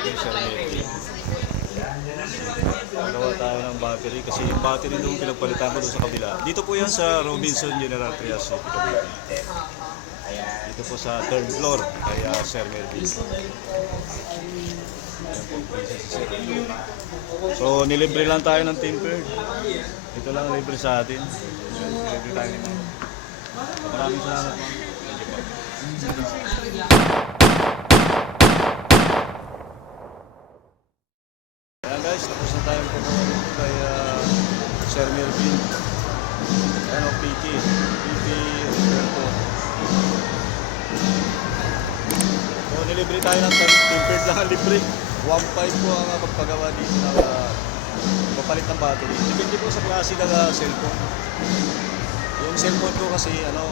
kay Sir Melvin. Nagawa tayo ng battery kasi yung battery doon pinagpalitan ko doon sa kabila. Dito po yan sa Robinson General Trias City. Dito po sa third floor kay Sir Melvin. Ayan po, si Sir Melvin. So nilibre lang tayo ng tempered. Ito lang libre sa atin. Nilibre tayo nito. Maraming salamat, ma'am. Thank you, ma'am. Ayan guys, tapos na tayong kumuha dito kay Sir Melvin. Ayan o, PT Roberto. So nilibre tayo ng tempered lang ang libre. 1.5 po ang pagpagawa dito na papalit ng battery. Depende po sa klase ng cellphone. Yung cellphone ko kasi Reno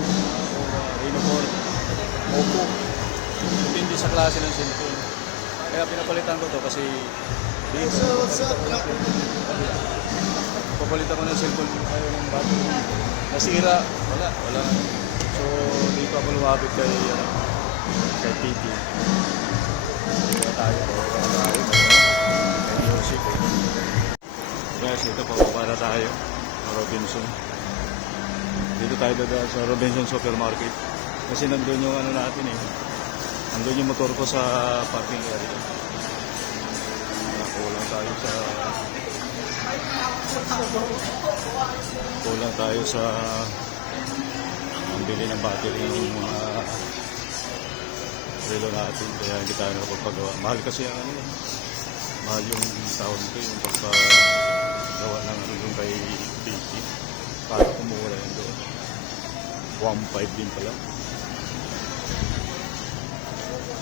4, Oppo. Depende sa klase ng cellphone. Kaya pinapalitan ko to kasi dito, papalitan ko ng cellphone ayaw ng battery. Nasira, wala. So dito ako lumapit kay PT. Dito tayo kay Yosip. Guys, ito pa para tayo sa Robinson. Dito tayo dadaan sa Robinson Supermarket. Kasi nandun yung ano natin eh. Nandun yung motor ko sa parking area. Kulang tayo sa pambili ng battery ng mga relo natin, kaya hindi tayo nakapagpagawa. Mahal kasi ang ano, mahal yung tawag ko, yung pagpagawa ng ano yung kay PT para kumura yun doon. 1.5 din pala.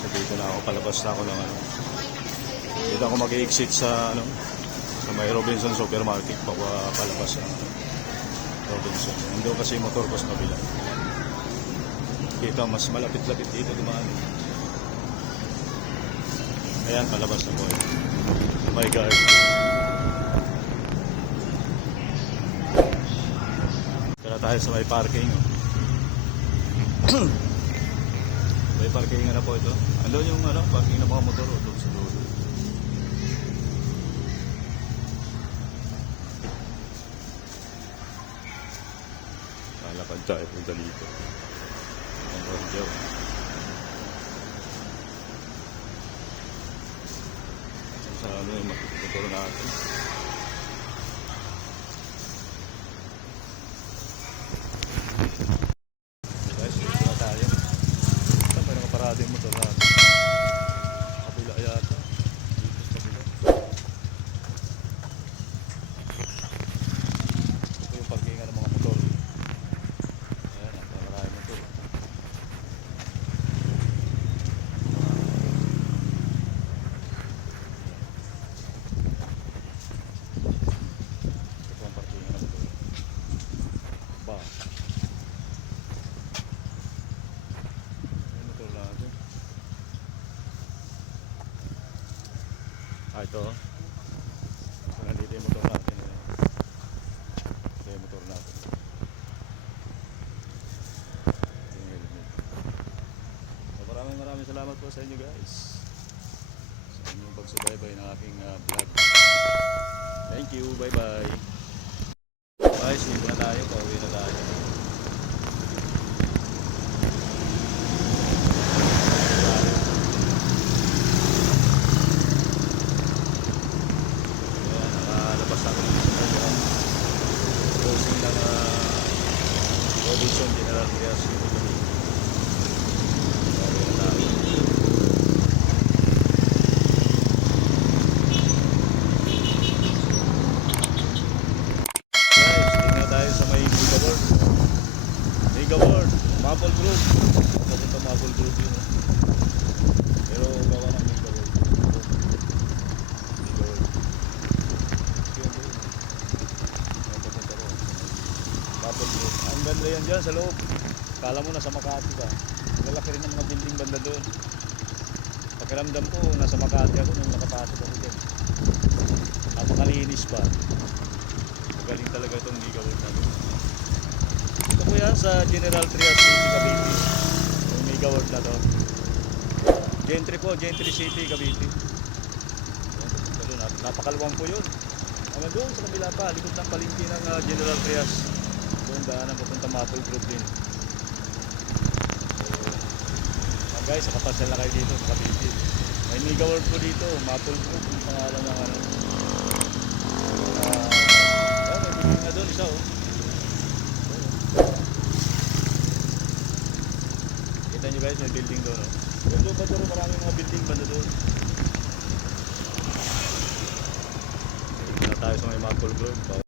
So dito na ako, palabas na ako ng ano. Dito ako mag-exit sa ano, sa may Robinson Supermarket, palabas sa Robinson. Hindi kasi motor ko sa kabila. Dito mas malapit-lapit dito dumaan. Ayan, palabas na po. Oh my God. Tara tayo sa may parking. May parking na po ito. Andun yung ano, parking ng mga motor doon sa dulo. Lalakad tayo punta dito. Ang rodyo. Sa ano yung makikituturo natin. Guys, dito na tayo. Saan ba nakaparada yung motor natin? Kabila yata. Dito sa kabila. Ito yung parkingan ng mga motor. Ayan, napakarami motor. Ito ang parkingan ng motor. Ba? Yung motor natin. Ito. So, nandito yung motor natin. Ito yung motor natin. Ito yung helmet. So, maraming salamat po sa inyo guys. Sa inyong pagsubaybay ng aking vlog. Thank you. Bye bye. Guys, dito na tayo. Pauwi na tayo. Ayan, nakalabas ako ng isa. Closing ng Robinson General Trias City. Pauwi na tayo. Mega World, Maple Group. Papunta Maple Group yun. Pero gawa ng Mega World. Mega World. Yun doon. Papunta ko. Maple Group. Ang ganda yan dyan sa loob. Kala mo nasa Makati ka. Lalaki rin ng mga building banda doon. Pakiramdam ko nasa Makati ako nung nakapasok ako dyan. Napakalinis pa. Magaling talaga itong Mega World natin. Ito po yan sa General Trias City, Cavite. Yung Mega World na to. Gentry po, Gentry City, Cavite. Napakaluwang po yun. Hanggang doon sa kabila pa, likod ng palengke ng General Trias. Doon daanan papunta Maple Grove din. So, guys, nakapasal na kayo dito, Cavite. May Mega World po dito, Maple Grove, yung pangalan ng ano. May building na doon, isa oh. Kita nyo guys, may building doon oh. Doon ba doon, maraming mga building banda doon. Dito na tayo sa may Maple Grove.